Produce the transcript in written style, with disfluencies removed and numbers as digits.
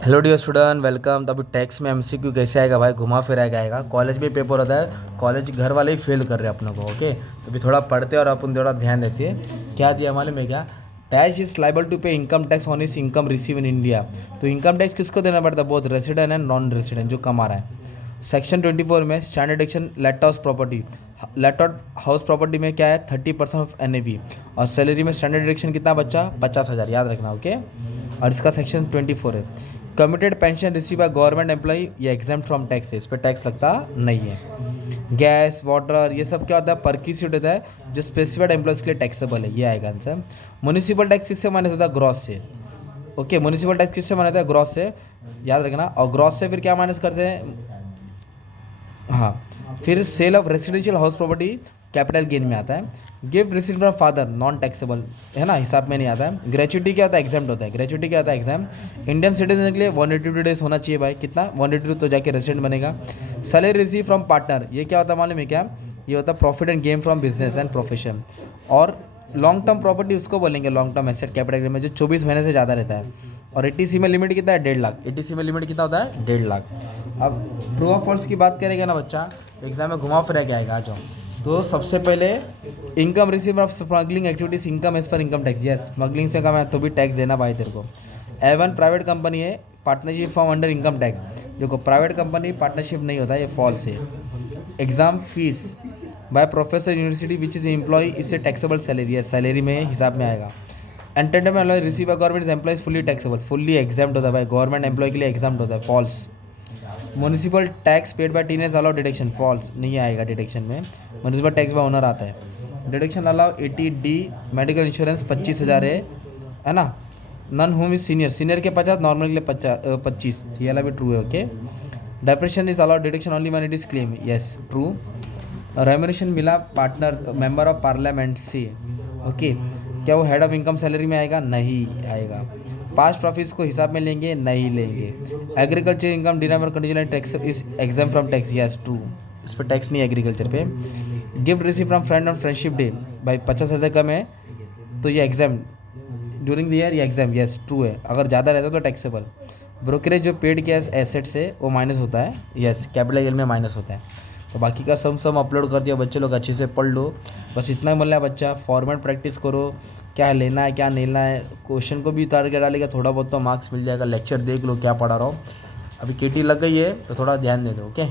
Hello dear student, welcome. तो अभी tax में एमसीक्यू कैसे आएगा भाई, घुमा फिरा के आएगा। कॉलेज में पेपर होता है, कॉलेज घर वाले ही फेल कर रहे हैं अपने को। ओके, तो अभी थोड़ा पढ़ते हैं और अपन थोड़ा ध्यान देते हैं। क्या दिया मालूम है क्या? टैक्स इज लाइबल टू पे इनकम टैक्स ऑन इस इनकम रिसीव इन इंडिया। तो इनकम टैक्स किसको देना पड़ता है? बहुत रेसिडेंट एंड नॉन रेसिडेंट जो कमा रहा है। सेक्शन 24 में standard deduction let house property, let house property में क्या है 30% ऑफ NAV, और सैलरी में स्टैंडर्ड डिडक्शन कितना बच्चा 50,000, याद रखना। ओके, और इसका सेक्शन 24 है। Committed pension receive by government employee, ये एग्जाम फ्रॉम टैक्स है, इस पर टैक्स लगता नहीं है। गैस वाटर ये सब क्या होता है? परक्यूसिट होता है जो स्पेसिफाइड एम्प्लॉयज़ के लिए टैक्सेबल है, ये आएगा आंसर। म्यूनिसिपल टैक्स किससे माइनस होता है? ग्रॉस से। ओके, म्यूनिसिपल टैक्स किससे माइनस होता है? ग्रॉस से, याद रखना। और ग्रॉस से फिर क्या माइनस करते हैं? हाँ, फिर sale of residential house property capital gain में आता है। Gift receive from father non taxable है ना, हिसाब में नहीं आता है। ग्रेचुटी क्या होता है? एग्जाम होता है। ग्रेचुटी क्या होता है? एग्जाम। इंडियन सिटीजन के लिए 182 डेज होना चाहिए भाई, कितना 182 तो जाके रेसिडेंट बनेगा। सैलरी रिसीव फ्रॉम पार्टनर, ये क्या होता है मालूम है क्या? ये होता है profit and gain from business and profession. और लॉन्ग टर्म प्रॉपर्टी उसको बोलेंगे लॉन्ग टर्म एसेट कैपिटल में, जो 24 महीने से ज़्यादा रहता है। और ATC में लिमिट कितना है? 1.5 लाख। ATC में लिमिट कितना होता है? 1.5 लाख। अब ट्रू ऑफ फॉल्स की बात करेंगे ना बच्चा, एग्जाम में घुमा फिरा के आएगा। आ जाओ। तो सबसे पहले income receive of smuggling activities income as per income tax. Yes, smuggling से कम है तो भी टैक्स देना भाई तेरे को। A1 प्राइवेट कंपनी है, partnership firm under income tax. देखो, प्राइवेट कंपनी पार्टनरशिप नहीं होता, ये फॉल्स है। Exam fees by professor university which is employ, इससे टैक्सेबल सैलरी है, सैलरी में हिसाब में आएगा। Entertainment receive by government employees fully taxable, fully exempted होता है भाई, गवर्नमेंट एम्प्लॉय के लिए एग्जाम्ड होता है, false. Municipal tax paid by teenage allow deduction, false, नहीं आएगा डिडक्शन में। म्यूनिसिपल टैक्स बाय ओनर आता है। Deduction allow 80D, medical insurance 25,000 है ना। None home is senior, senior के 50, नॉर्मल के लिए 25, ये वाला भी ट्रू है। Okay, depression is allowed deduction only when it is claim, yes true. Remuneration मिला पार्टनर मेंबर ऑफ पार्लियामेंट से, ओके, क्या वो हेड ऑफ इनकम सैलरी में आएगा? नहीं आएगा। पास्ट प्रॉफिट्स को हिसाब में लेंगे? नहीं लेंगे। Agriculture income dinner condition tax is exam from tax, yes true, इस पर टैक्स नहीं है एग्रीकल्चर पे। Gift receive from friend on friendship day भाई 50,000 कम है तो ये एग्जाम ड्यूरिंग द ईयर, ये एग्जाम, यस ट्रू है। अगर ज़्यादा रहता तो टैक्सेबल। ब्रोकरेज जो पेड किया एसेट से वो माइनस होता है, यस, कैपिटल गेन में माइनस होता है। तो बाकी का सब अपलोड कर दिया, बच्चे लोग अच्छे से पढ़ लो। बस इतना ही बोलना है बच्चा, फॉर्मेट प्रैक्टिस करो, क्या लेना है क्या नहीं लेना है। क्वेश्चन को भी उतार के डालेगा, थोड़ा बहुत तो मार्क्स मिल जाएगा। लेक्चर देख लो क्या पढ़ा रहा हूँ। अभी KT लग गई है तो थोड़ा ध्यान दे दो। ओके।